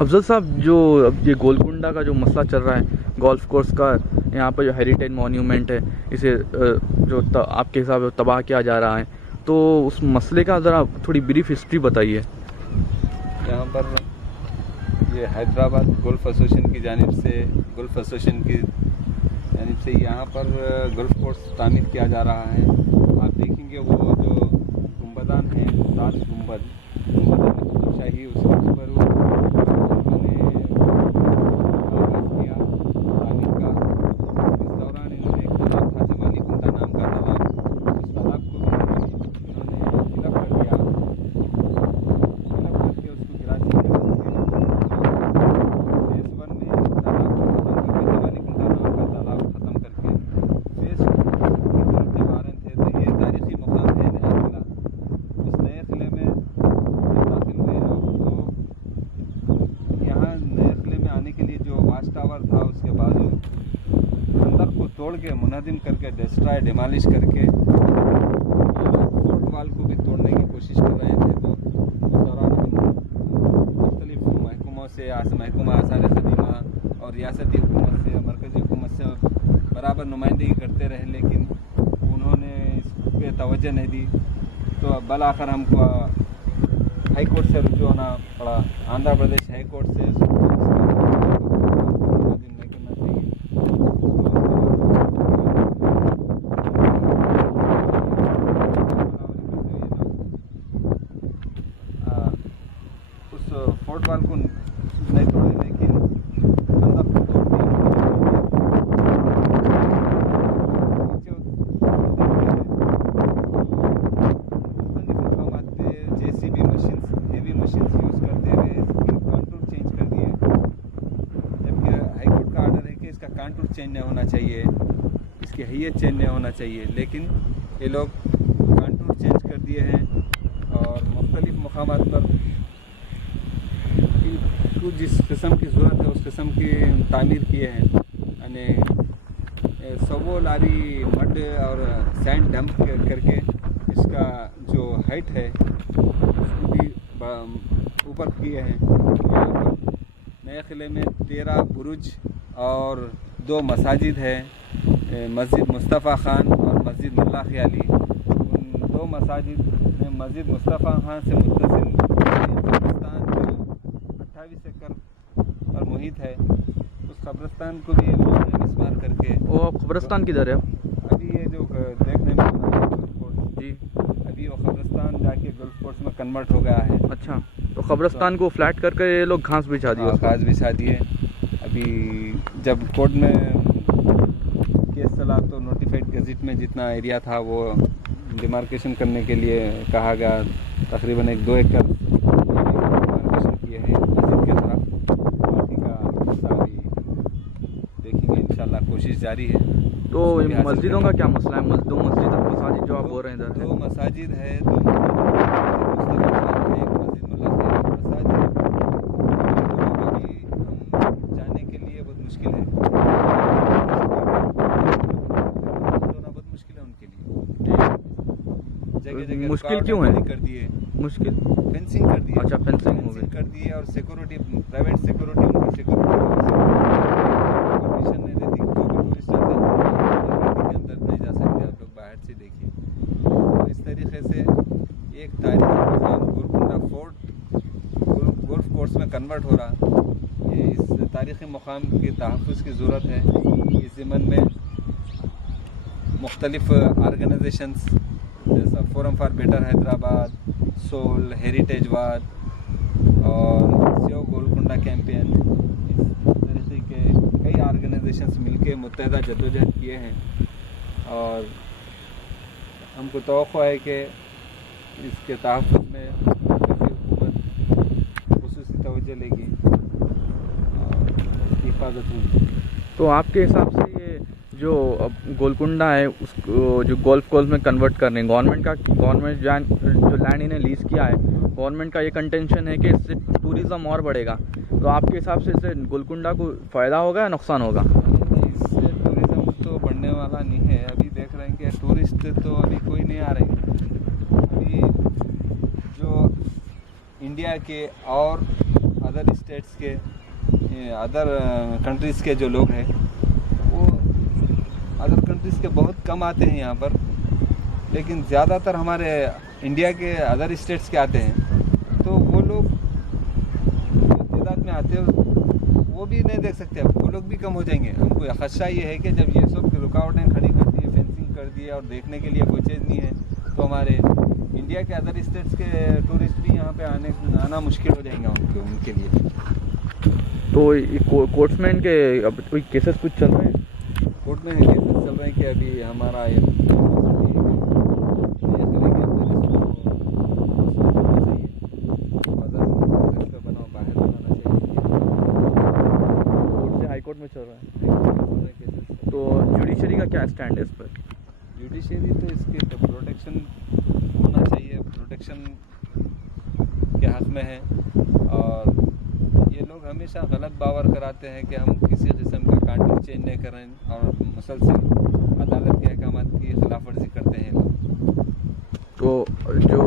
अफजल साहब, जो अब ये गोलकुंडा का जो मसला चल रहा है गोल्फ कोर्स का, यहाँ पर जो हेरिटेज मॉन्यूमेंट है, इसे आपके हिसाब से तबाह किया जा रहा है, तो उस मसले का ज़रा थोड़ी ब्रीफ हिस्ट्री बताइए। यहाँ पर ये हैदराबाद गोल्फ एसोसिएशन की जानिब से यहाँ पर गोल्फ कोर्स तामीर किया जा रहा है। आप देखेंगे वो जो गुंबदान है, 7 गुंबद शाही, उसके ऊपर उन्होंने आगाज़ किया तामीर का। इस दौरान इन्होंने एक तालाब था, जमाली कुंडा नाम का तालाब, उस तालाब को भी इन्होंने फिलअप कर दिया। फिलअप करके उसको गिरासी फेज़ 1 में तालाब को ख़त्म करके, जमाली कुंडा नाम का तालाब ख़त्म करके फेज़ 2 की तरफ जब आ रहे थे, तो ये तारीख़ी मुकाम है नया किला। उस नए किले में जब दाखिल हुए लोग, तो यहाँ नए किले में आने के लिए जो वाच टावर था, उसके बाजू खंदक को तोड़ के, मुनहदिम करके, डिमॉलिश करके फोर्ट वाल को भी तोड़ने की कोशिश कर रहे थे। तो उस दौरान हम मुख्तलिफ महकमों से, महकमा आसार ख़दीमा और रियासती हुकूमत से, मरकज़ी हुकूमत से बराबर नुमाइंदगी करते रहे, लेकिन उन्होंने इस पर तवज्जो नहीं दी। तो बल आखिर हमको हाई कोर्ट से रुजू होना पड़ा। आंध्र प्रदेश हाई कोर्ट से नहीं करना चाहिए। उस फोर्ट वाल को नहीं तोड़े, लेकिन खंदक को तोड़ दिया। JCB machine, heavy machines use करते हुए इसकी कांटूर चेंज कर दिए, जबकि हाई कोर्ट का आर्डर है कि इसका कांटूर चेंज नहीं होना चाहिए, इसकी हैयत चेंज नहीं होना चाहिए, लेकिन ये लोग कांटूर चेंज कर दिए हैं और मुख्तलिफ मकामात पर इनको जिस किस्म की ज़रूरत है उस किस्म की तामीर किए हैं। यानी 100 लारी मड और सैंड डंप करके इसका जो हाइट है उसको भी ऊपर किए हैं। यहाँ पर नए किले में 13 बुरुज और 2 मसाजिद है, मस्जिद मुस्तफ़ा ख़ान और मस्जिद मुल्ला ख़याली। उन 2 मसाजिद में मस्जिद मुस्तफ़ा ख़ान से मुत्तसिल कब्रिस्तान जो 28 एकड़ पर मुहित है, उस कब्रिस्तान को भी लोगों ने मिसमार करके। वो कब्रिस्तान किधर है? अभी ये जो देखने में गोल्फ कोर्स जी, अभी वो कब्रिस्तान जाके गोल्फ कोर्स में कन्वर्ट हो गया है। अच्छा, तो कब्रिस्तान को फ्लैट करके ये लोग घास बिछा दिए? घास बिछा दिए। अभी जब कोर्ट में केस चला तो नोटिफाइड गज़ेट में जितना एरिया था वो डिमार्केशन करने के लिए कहा गया। तकरीबन 1-2 एकड़ डिमार्केशन किए हैं मस्जिद की तरफ। बाकी का हिस्सा अभी देखेंगे, इंशाल्लाह कोशिश जारी है। तो मस्जिदों का क्या मसला है? दो मस्जिद और मसाजिद जो आप बोल रहे हैं इधर? 2 मसाजिद है, 2 मस्जिद मुल्ला ख़याली मसाजिद। अभी हम जाने के लिए बहुत मुश्किल है, बहुत मुश्किल है उनके लिए। जगह मुश्किल क्यों है? कर दिए, मुश्किल फेंसिंग कर दिए। अच्छा, फेंसिंग हो गई। कर दिए और सिक्योरिटी, प्राइवेट सिक्योरिटी, उनकी सिक्योरिटी परमिशन नहीं देती। जो भी टूरिस्ट आते हैं के अंदर नहीं जा सकते, आप लोग बाहर से देखिए। तो इस तरीके से एक तारीखी मुकाम गोलकुंडा फोर्ट गोल्फ कोर्स में कन्वर्ट हो रहा। ये इस तारीख़ी मुकाम के तहफ़्फ़ुज़ की ज़रूरत है। इस ज़िमन में मुख्तलिफ़ ऑर्गेनाइजेशंस जैसा forum for better Hyderabad, soul, heritage वार और सेव गोलकुंडा कैंपेन, इस तरीके के कई ऑर्गेनाइजेशंस मिलके मुत्तहदा जद्दोजहद किए हैं। और हमको तवक्को है कि इसके तहफ़्फ़ुज़ में हुकूमत ख़ुसूसी तवज्जो लेगी और इसकी हिफाजत होगी। तो आपके हिसाब से ये जो अब गोलकुंडा है उसको जो गोल्फ कोर्स में कन्वर्ट कर रहे हैं, गवर्नमेंट जो लैंड इन्हें लीज़ किया है, गवर्नमेंट का ये कंटेंशन है कि इससे टूरिज़्म और बढ़ेगा। तो आपके हिसाब से इससे गोलकुंडा को फ़ायदा होगा या नुकसान होगा? इससे टूरिज़्म तो बढ़ने वाला नहीं है। अभी देख रहे हैं कि टूरिस्ट तो अभी कोई नहीं आ रहे। अभी जो इंडिया के और अदर स्टेट्स के अदर कंट्रीज़ के जो लोग हैं वो अदर कंट्रीज़ के बहुत कम आते हैं यहाँ पर, लेकिन ज़्यादातर हमारे इंडिया के अदर स्टेट्स के आते हैं। तो वो लोग जो तादाद में आते हैं वो भी नहीं देख सकते, अब वो लोग भी कम हो जाएंगे। हमको खदशा ये है कि जब ये सब रुकावटें खड़ी कर दी, फेंसिंग कर दी और देखने के लिए कोई चीज़ नहीं है, तो हमारे इंडिया के अदर स्टेट्स के टूरिस्ट भी यहाँ पे आना मुश्किल हो जाएगा उनके लिए। तो कोर्ट्स में इनके अब कोई केसेस कुछ चल रहे हैं? कोर्ट में केसेस चल रहे हैं कि अभी हमारा हाईकोर्ट में चल रहा है। तो जुडिशरी का क्या स्टैंड है इस पर? जुडिशरी तो इसके तो प्रोटेक्शन होना चाहिए, प्रोटेक्शन के हक में है। और ये लोग हमेशा गलत बावर कराते हैं कि हम किसी किस्म का कानून चेंज नहीं कर रहे हैं और मुसलसल अदालत के अहकामात की खिलाफ वर्जी करते हैं लोग। तो जो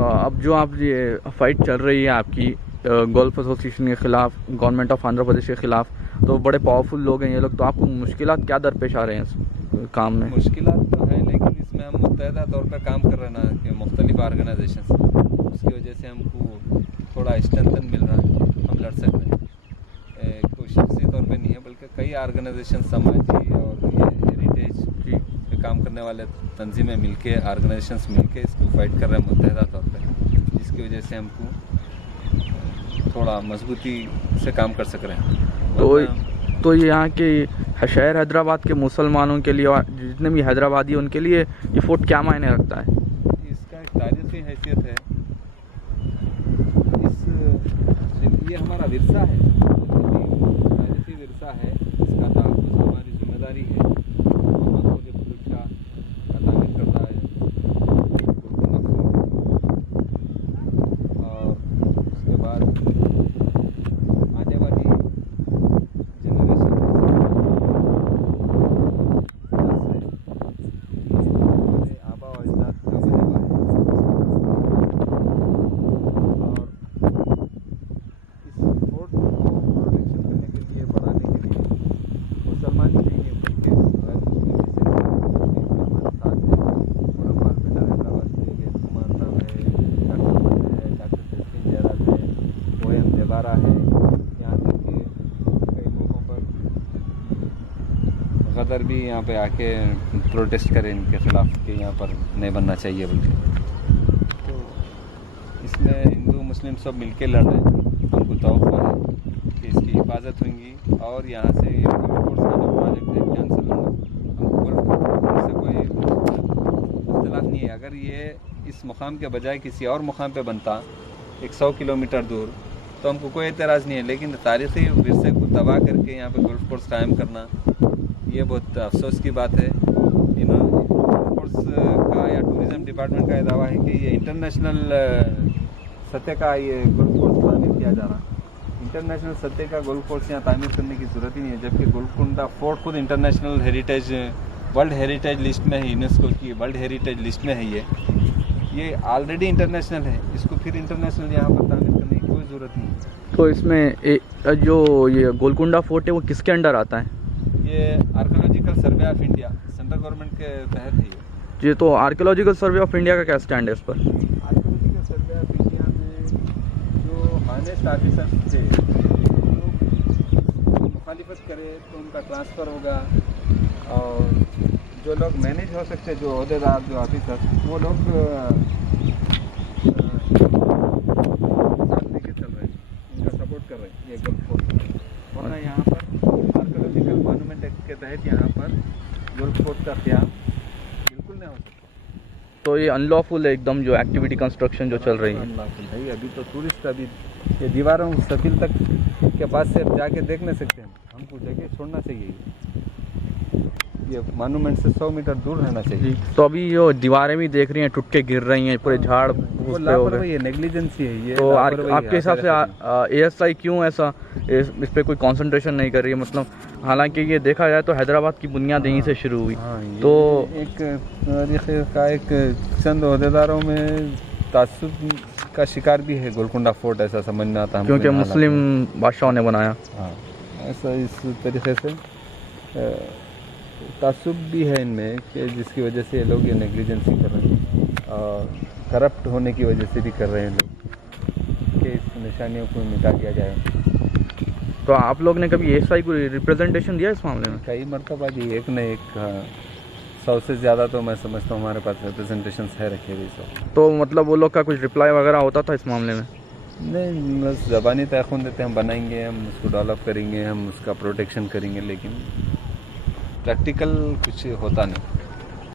अब जो आप ये फाइट चल रही है आपकी गोल्फ एसोसिएशन के ख़िलाफ़, गवर्नमेंट ऑफ आंध्र प्रदेश के ख़िलाफ़, तो बड़े पावरफुल लोग हैं ये लोग, तो आपको मुश्किलात क्या दरपेश आ रहे हैं इस काम में? मुश्किलात तो हैं, लेकिन इसमें हम मुत्तहदा तौर पर काम कर रहे हैं ना कि मुख्तलिफ ऑर्गेनाइजेशन से, उसकी वजह से हमको थोड़ा स्ट्रेंथन मिल रहा है, हम लड़ सकते हैं। कोई शख्सी तौर पे नहीं है, बल्कि कई ऑर्गेनाइजेशन समाजी और ये हेरिटेज पे काम करने वाले तंजीमें मिलके, ऑर्गेनाइजेशंस मिलके इसको फाइट कर रहे हैं मुत्तहदा तौर पे, जिसकी वजह से हमको थोड़ा मजबूती से काम कर सक रहे हैं। तो ये यहाँ के शहर हैदराबाद के मुसलमानों के लिए और जितने भी हैदराबादी हैं उनके लिए ये फोर्ट क्या मायने रखता है? इसका एक तारीख़ी हैसियत है, ये हमारा विरसा है, तारीख़ी विरसा है, इसका तहफ़्फ़ुज़ हमारी जिम्मेदारी है। मोहम्मद कुतुब शाह का तामीर करता है और उसके बाद आने वाली जनरेशन आबा और अजदाद का बना हुआ है। और इस फोर्ट को प्रोटेक्शन करने के लिए, बढ़ाने के लिए मुसलमान ही नहीं है बल्कि गैर मुस्लिम हमारे साथ हैं। मुरब्बा बेटा हैदराबाद से वेद कुमार साहब है, डॉक्टर बंदे है, डॉक्टर तस्लीम जयराज है, OM देवारा है। यहाँ तक कि कई मौक़ों पर गदर भी यहाँ पे आके प्रोटेस्ट करें इनके ख़िलाफ़ कि यहाँ पर नहीं बनना चाहिए बल्कि। तो इसमें हिंदू मुस्लिम सब मिलके लड़ रहे हैं। हमको तवक्को है कि इसकी हिफाजत होंगी और यहाँ से ये गोल्फ कोर्स का जो प्रोजेक्ट है कैंसिल होगा। हमको गोल्फ कोर्स से कोई इख्तिलाफ नहीं है। अगर ये इस मुकाम के बजाय किसी और मुकाम पे बनता 100 किलोमीटर दूर तो हमको कोई एतराज़ नहीं है, लेकिन तारीख़ी विरसे को तबाह करके यहाँ पे गोल्फ कोर्स कायम करना ये बहुत अफसोस की बात है। गोल्फ कोर्स का या टूरिज़म डिपार्टमेंट का ये दावा है कि ये इंटरनेशनल सतह का ये गोल्फ कोर्स तामीर किया जा रहा। इंटरनेशनल सतह का गोल्फ कोर्स यहाँ तामीर करने की ज़रूरत ही नहीं है, जबकि गोलकुंडा फोर्ट खुद international heritage, world heritage list में है, यूनेस्को की वर्ल्ड हेरिटेज लिस्ट में है। ये ऑलरेडी इंटरनेशनल है, इसको फिर इंटरनेशनल यहाँ पर तामीर करने की कोई ज़रूरत नहीं है। तो इसमें जो ये गोलकुंडा फोर्ट है वो किसके अंडर आता है? ये archaeological survey of India central government के तहत है ये। तो आर्कियोलॉजिकल सर्वे ऑफ इंडिया का क्या स्टैंड है इस पर? आर्कियोलॉजिकल सर्वे ऑफ इंडिया में जो हानेस्ट ऑफिसर्स थे जो मुखालिफत करे तो उनका ट्रांसफ़र होगा, और जो लोग मैनेज हो सकते, जो अहदेदार, जो ऑफिसर, वो लोग साथ लेके चल रहे हैं, उनका सपोर्ट कर रहे हैं ये गोल्फ कोर्स। वरना यहाँ पर आर्कियोलॉजिकल मॉन्यूमेंट एक्ट के तहत यहाँ पर गोल्फ कोर्स का क़याम बिल्कुल नहीं हो सकता। तो ये अनलॉफुल है एकदम, जो एक्टिविटी कंस्ट्रक्शन जो चल रही है अनलॉफुल है। अभी तो टूरिस्ट अभी ये दीवारों सफिल तक के पास से जाके देख नहीं सकते हैं, हमको जगह छोड़ना चाहिए। ये मॉन्यूमेंट से 100 मीटर दूर रहना चाहिए। तो अभी जो दीवारें भी देख रही हैं टूट के गिर रही हैं, पूरे झाड़ फूस पे हो गए। ये नेग्लिजेंसी है ये। तो आपके हिसाब से ASI क्यों ऐसा इस पे कोई कंसंट्रेशन नहीं कर रही है? मतलब हालांकि ये देखा जाए तो हैदराबाद की बुनियाद यहीं से शुरू हुई। तो एक तारीख़ का एक चंद अहदेदारों में तासुब का शिकार भी है गोलकुंडा फोर्ट, ऐसा समझना आता है हमको क्योंकि इन हालात मुस्लिम में। बादशाहों ने बनाया। हाँ, ऐसा इस तरीके से तासुब भी है इनमें कि जिसकी वजह से ये लोग ये नेग्लिजेंसी कर रहे हैं और करप्ट होने की वजह से भी कर रहे हैं लोग कि इस निशानियों को मिटा दिया जाए। तो आप लोग ने कभी एएसआई को रिप्रेजेंटेशन दिया इस मामले में? कई मरतबा दी, एक न एक 100 से ज़्यादा तो मैं समझता हूँ हमारे पास रिप्रेजेंटेशन है रखे हुए सब। तो मतलब वो लोग का कुछ रिप्लाई वगैरह होता था इस मामले में? नहीं, बस ज़बानी तयख़ुन देते हैं, हम बनाएंगे, हम उसको डेवलप करेंगे, हम उसका प्रोटेक्शन करेंगे, लेकिन प्रैक्टिकल कुछ होता नहीं।